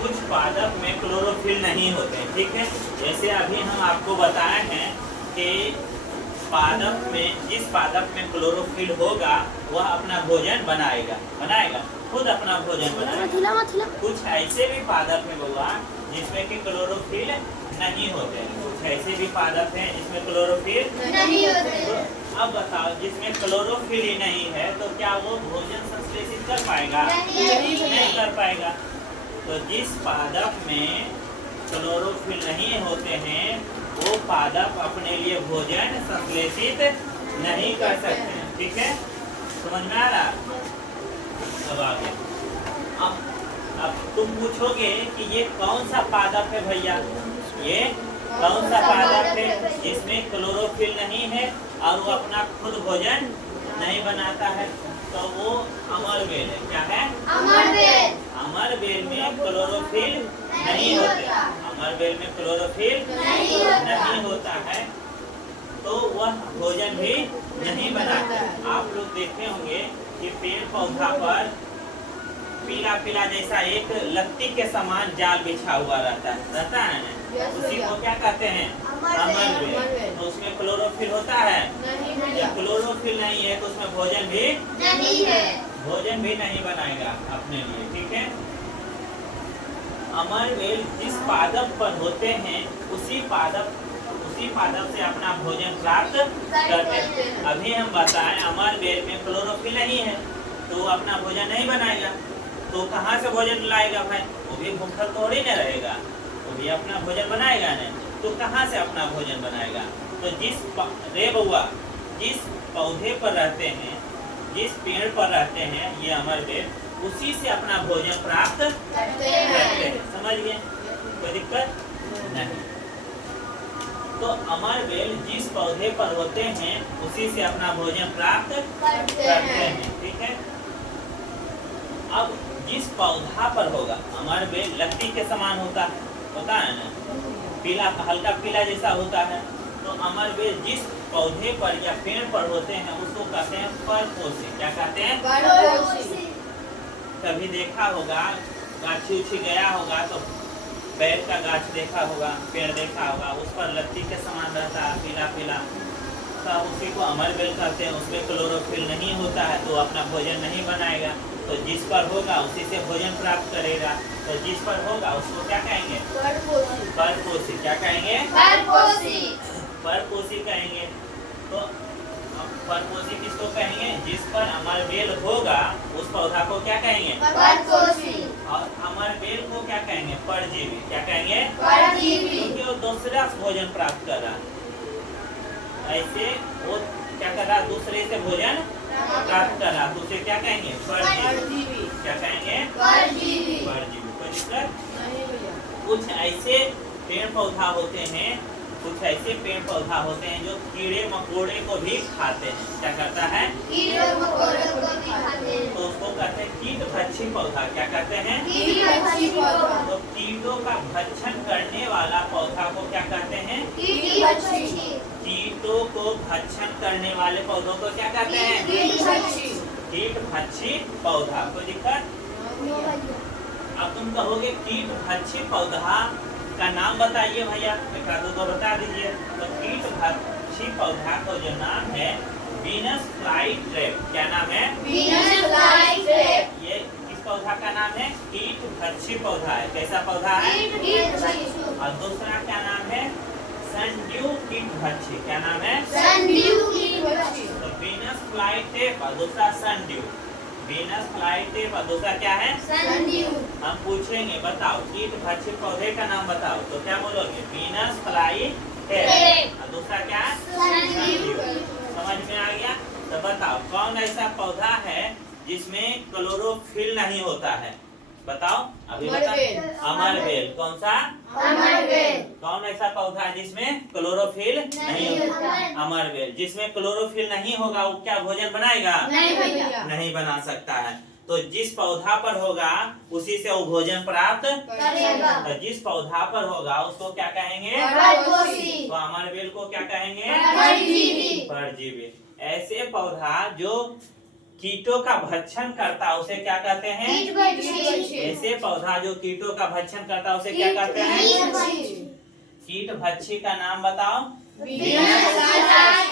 कुछ पादप में क्लोरोफिल नहीं होते, ठीक है। जैसे अभी हम आपको बताए हैं कि पादप में, जिस पादप में क्लोरोफिल होगा वह अपना भोजन बनाएगा, खुद अपना भोजन बनाएगा। कुछ ऐसे भी पादप है बउआ जिसमें कि क्लोरोफिल नहीं होते, कुछ ऐसे भी पादप हैं जिसमें क्लोरोफिल नहीं होते। अब बताओ, जिसमें क्लोरोफिल ही नहीं है तो क्या वो भोजन संश्लेषित कर पाएगा? नहीं कर पाएगा। तो जिस पादप में क्लोरोफिल नहीं होते हैं वो पादप अपने लिए भोजन संश्लेषित नहीं कर सकते, ठीक है। समझ में आ रहा? अब आगे, अब तुम पूछोगे कि ये कौन सा पादप है भैया, ये कौन सा पादप है जिसमें क्लोरोफिल नहीं है और वो अपना खुद भोजन नहीं बनाता है? तो वो अमरबेल है। क्या है? अमरबेल। अमरबेल में क्लोरोफिल नहीं होता, अमरबेल में क्लोरोफिल नहीं होता है, तो वह भोजन भी नहीं बनाता। आप लोग देखे होंगे कि पेड़ पौधा पर पीला पीला जैसा एक लत्ती के समान जाल बिछा हुआ रहता है ना, उसी को क्या कहते हैं? अमरबेल। तो उसमें क्लोरोफिल होता है? या क्लोरोफिल नहीं है तो उसमें भोजन भी नहीं है, भोजन भी नहीं बनाएगा अपने लिए, ठीक है। अमरबेल जिस पादप पर होते हैं उसी पादप से अपना भोजन प्राप्त करते हैं। अभी हम बताएं अमरबेल में क्लोरोफिल नहीं है तो अपना भोजन नहीं बनाएगा, तो कहाँ से भोजन लाएगा भाई? वो भी भूखल थोड़ी न रहेगा, वो भी अपना भोजन बनाएगा नहीं, तो कहाँ से अपना भोजन बनाएगा? तो जिस पौधे पर रहते हैं, जिस पेड़ पर रहते हैं ये अमरबेल, उसी से अपना भोजन प्राप्त करते हैं। समझ गए? कोई दिक्कत नहीं। तो अमरबेल जिस पौधे पर होते हैं उसी से अपना भोजन प्राप्त करते हैं, ठीक है। अब जिस पौधा पर होगा, अमरबेल लत्ती के समान होता है ना, पीला, हल्का पीला जैसा होता है, तो अमरबेल जिस पौधे पर या पेड़ पर होते हैं उसको कहते हैं परपोषी। क्या कहते हैं? परपोषी। कभी देखा होगा, गाछी उछी गया होगा तो बैल का गाछ देखा होगा, पेड़ देखा होगा, उस पर लत्ती के समान रहता है पीला पीला, तो उसी को अमरबेल कहते हैं। उसमें क्लोरोफिल नहीं होता है तो अपना भोजन नहीं बनाएगा, तो जिस पर होगा उसी से भोजन प्राप्त करेगा। तो जिस पर होगा उसको क्या कहेंगे? परपोषी। क्या कहेंगे? परपोषी कहेंगे। तो परपोषी किसको कहेंगे? जिस पर अमरबेल होगा उस पौधा को क्या कहेंगे? परपोषी। और अमरबेल को क्या कहेंगे? परजीवी। क्या कहेंगे? परजीवी। क्योंकि वो दूसरा भोजन प्राप्त कर रहा है, ऐसे वो क्या कर रहा? दूसरे से भोजन प्राप्त कर रहा, तो उसे क्या कहेंगे? परजीवी। क्या कहेंगे? परजीवी। कोई दिक्कत? कुछ ऐसे पेड़ पौधा होते हैं, कुछ ऐसे पेड़ पौधा होते हैं जो कीड़े मकोड़े को भी खाते हैं। क्या करता है? कीड़े मकोड़े को भी खाते हैं, तो उसको कहते हैं कीटभक्षी पौधा। क्या कहते हैं? कीटभक्षी पौधा। तो कीटों का भक्षण करने वाला पौधा को क्या कहते हैं? कीटभक्षी। कीटों को भक्षण करने वाले पौधों को क्या कहते हैं? कीटभक्षी पौधा। कोई दिक्कत? अब तुम कहोगे कीटभक्षी पौधा का नाम बताइए भैया, एक आधो तो बता दीजिए। तो कीटभक्षी पौधा का जो नाम है वीनस फ्लाई ट्रैप। क्या नाम है? Venus fly trap. ये किस पौधा का नाम है? कीटभक्षी पौधा है। कैसा पौधा है? और दूसरा क्या नाम है? सनड्यू कीटभक्षी। क्या नाम है? सनड्यू कीटभक्षी। तो वीनस फ्लाई ट्रैप और दूसरा सनड्यू। वीनस फ्लाई ट्रैप और दूसरा क्या है? सनड्यू। हम पूछेंगे बताओ कीटभक्षी पौधे का नाम बताओ, तो क्या बोलोगे? Venus fly trap. और दूसरा क्या है? सनड्यू। समझ में आ गया? तो बताओ कौन ऐसा पौधा है जिसमें क्लोरोफिल नहीं होता है? बताओ अभी बताओ। अमरबेल। कौन सा? अमरबेल। कौन ऐसा पौधा है जिसमें क्लोरोफिल नहीं होता? अमरबेल। जिसमें क्लोरोफिल नहीं होगा वो क्या भोजन बनाएगा? नहीं बना सकता है। तो जिस पौधा पर होगा उसी से वो भोजन प्राप्त करेगा। तो जिस पौधा पर होगा उसको क्या कहेंगे? परपोषी। तो अमरबेल को क्या कहेंगे? परजीवी। ऐसे पौधा जो कीटों का भक्षण करता उसे क्या कहते हैं? कीटभक्षी। ऐसे पौधा जो कीटों का भक्षण करता उसे क्या कहते हैं? कीटभक्षी। कीटभक्षी का नाम बताओ। विनाशकारी।